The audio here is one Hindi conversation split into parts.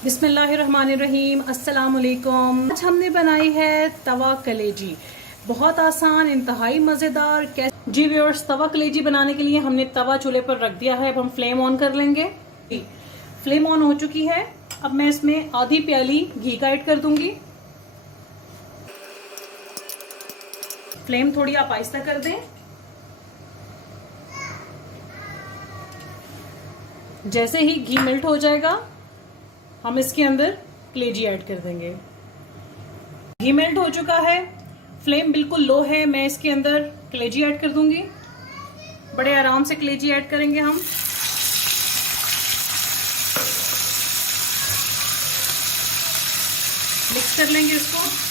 बिस्मिल्लाहिर्रहमानिर्रहीम, अस्सलाम वालेकुम। आज हमने बनाई है तवा कलेजी। बहुत आसान, इंतहाई मज़ेदार। जी व्यूअर्स, तवा कलेजी बनाने के लिए हमने तवा चूल्हे पर रख दिया है। अब हम फ्लेम ऑन कर लेंगे। फ्लेम ऑन हो चुकी है। अब मैं इसमें आधी प्याली घी का ऐड कर दूंगी। फ्लेम थोड़ी आप आहिस्ता कर दें। जैसे ही घी मेल्ट हो जाएगा हम इसके अंदर कलेजी ऐड कर देंगे। घी मेल्ट हो चुका है, फ्लेम बिल्कुल लो है। मैं इसके अंदर कलेजी ऐड कर दूंगी। बड़े आराम से कलेजी ऐड करेंगे हम। मिक्स कर लेंगे इसको।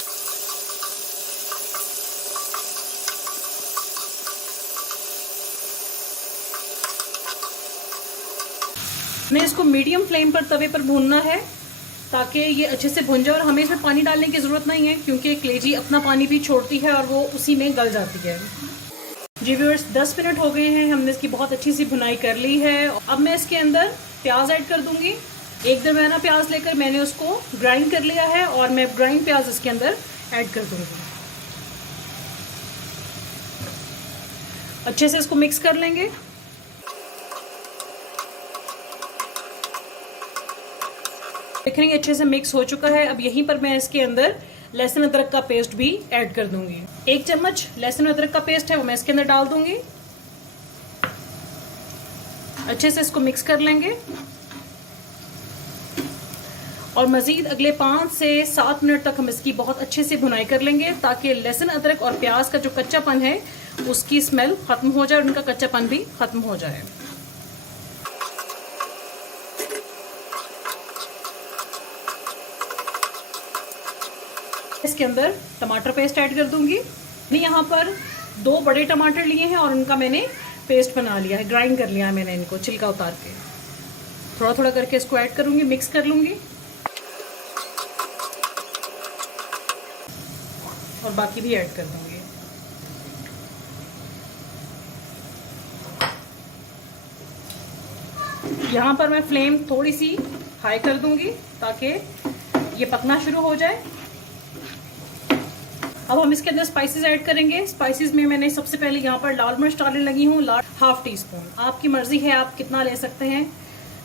हमें इसको मीडियम फ्लेम पर तवे पर भूनना है ताकि ये अच्छे से भुन जाए। और हमें इसमें पानी डालने की ज़रूरत नहीं है क्योंकि कलेजी अपना पानी भी छोड़ती है और वो उसी में गल जाती है। जी व्यूअर्स, 10 मिनट हो गए हैं, हमने इसकी बहुत अच्छी सी भुनाई कर ली है। अब मैं इसके अंदर प्याज ऐड कर दूंगी। एक दरमियाना प्याज लेकर मैंने उसको ग्राइंड कर लिया है और मैं ग्राइंड प्याज इसके अंदर ऐड कर दूंगी। अच्छे से इसको मिक्स कर लेंगे। देख रहे हैं अच्छे से मिक्स हो चुका है। अब यहीं पर मैं इसके अंदर लहसुन अदरक का पेस्ट भी ऐड कर दूंगी। 1 चम्मच लहसुन अदरक का पेस्ट है वो मैं इसके अंदर डाल दूंगी। अच्छे से इसको मिक्स कर लेंगे और मजीद अगले 5 से 7 मिनट तक हम इसकी बहुत अच्छे से भुनाई कर लेंगे ताकि लहसुन अदरक और प्याज का जो कच्चापन है उसकी स्मेल खत्म हो जाए और उनका कच्चापन भी खत्म हो जाए। इसके अंदर टमाटर पेस्ट ऐड कर दूंगी। मैं यहाँ पर 2 बड़े टमाटर लिए हैं और उनका मैंने पेस्ट बना लिया है, ग्राइंड कर लिया है मैंने इनको छिलका उतार के। थोड़ा थोड़ा करके इसको ऐड करूंगी, मिक्स कर लूंगी और बाकी भी ऐड कर दूंगी। यहाँ पर मैं फ्लेम थोड़ी सी हाई कर दूंगी ताकि ये पकना शुरू हो जाए। अब हम इसके अंदर स्पाइसेस ऐड करेंगे। स्पाइसेस में मैंने सबसे पहले यहाँ पर लाल मिर्च डालने लगी हूँ, 1/2 टीस्पून। आपकी मर्जी है आप कितना ले सकते हैं,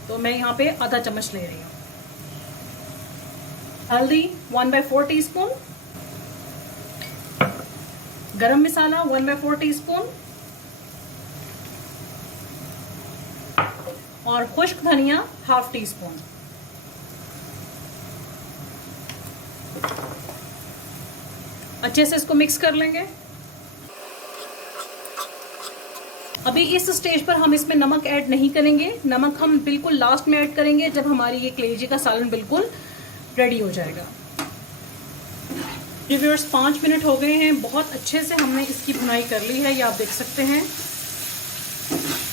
तो मैं यहाँ पे आधा चम्मच ले रही हूँ। हल्दी 1/4 टीस्पून, गरम मसाला 1/4 टीस्पून और खुश्क धनिया 1/2 टीस्पून। अच्छे से इसको मिक्स कर लेंगे। अभी इस स्टेज पर हम इसमें नमक ऐड नहीं करेंगे। नमक हम बिल्कुल लास्ट में ऐड करेंगे जब हमारी ये कलेजी का सालन बिल्कुल रेडी हो जाएगा। व्यूअर्स, 5 मिनट हो गए हैं, बहुत अच्छे से हमने इसकी भुनाई कर ली है, ये आप देख सकते हैं।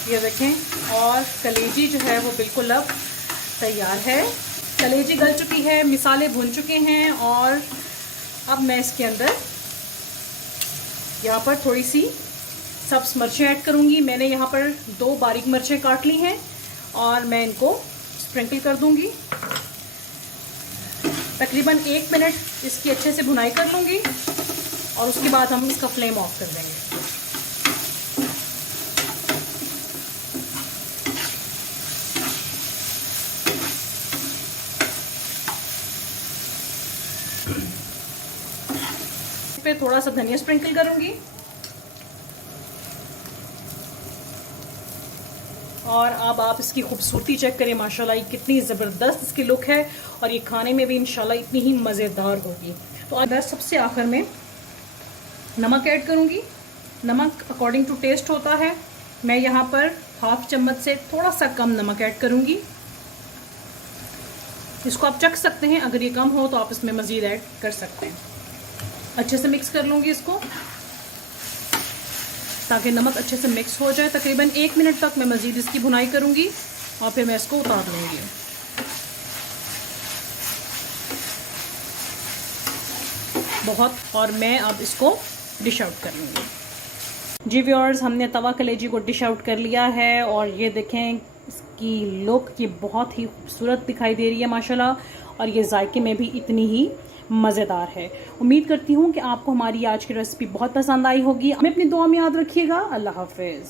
ये देखें, और कलेजी जो है वो बिल्कुल अब तैयार है। कलेजी गल चुकी है, मिसाले भुन चुके हैं और अब मैं इसके अंदर यहाँ पर थोड़ी सी सब्ज़ मिर्चें ऐड करूँगी। मैंने यहाँ पर 2 बारीक मिर्चें काट ली हैं और मैं इनको स्प्रिंकल कर दूँगी। तकरीबन 1 मिनट इसकी अच्छे से भुनाई कर लूँगी और उसके बाद हम इसका फ्लेम ऑफ कर देंगे। पे थोड़ा सा धनिया स्प्रिंकल करूंगी और अब आप इसकी खूबसूरती चेक करें। माशाल्लाह ये कितनी ज़बरदस्त इसकी लुक है और ये खाने में भी इंशाल्लाह इतनी ही मज़ेदार होगी। तो अब मैं सबसे आखिर में नमक ऐड करूंगी। नमक अकॉर्डिंग टू टेस्ट होता है। मैं यहाँ पर 1/2 चम्मच से थोड़ा सा कम नमक ऐड करूंगी। इसको आप चख सकते हैं, अगर ये कम हो तो आप इसमें मज़ीद ऐड कर सकते हैं। अच्छे से मिक्स कर लूँगी इसको ताकि नमक अच्छे से मिक्स हो जाए। तकरीबन 1 मिनट तक मैं मज़ीद इसकी भुनाई करूँगी और फिर मैं इसको उतार लूँगी। बहुत, और मैं अब इसको डिश आउट कर लूँगी। जी व्यूअर्स, हमने तवा कलेजी को डिश आउट कर लिया है और ये देखें इसकी लुक ये बहुत ही खूबसूरत दिखाई दे रही है माशाल्लाह, और ये जायके में भी इतनी ही मज़ेदार है। उम्मीद करती हूँ कि आपको हमारी आज की रेसिपी बहुत पसंद आई होगी। हमें अपनी दुआ में याद रखिएगा। अल्लाह हाफिज़।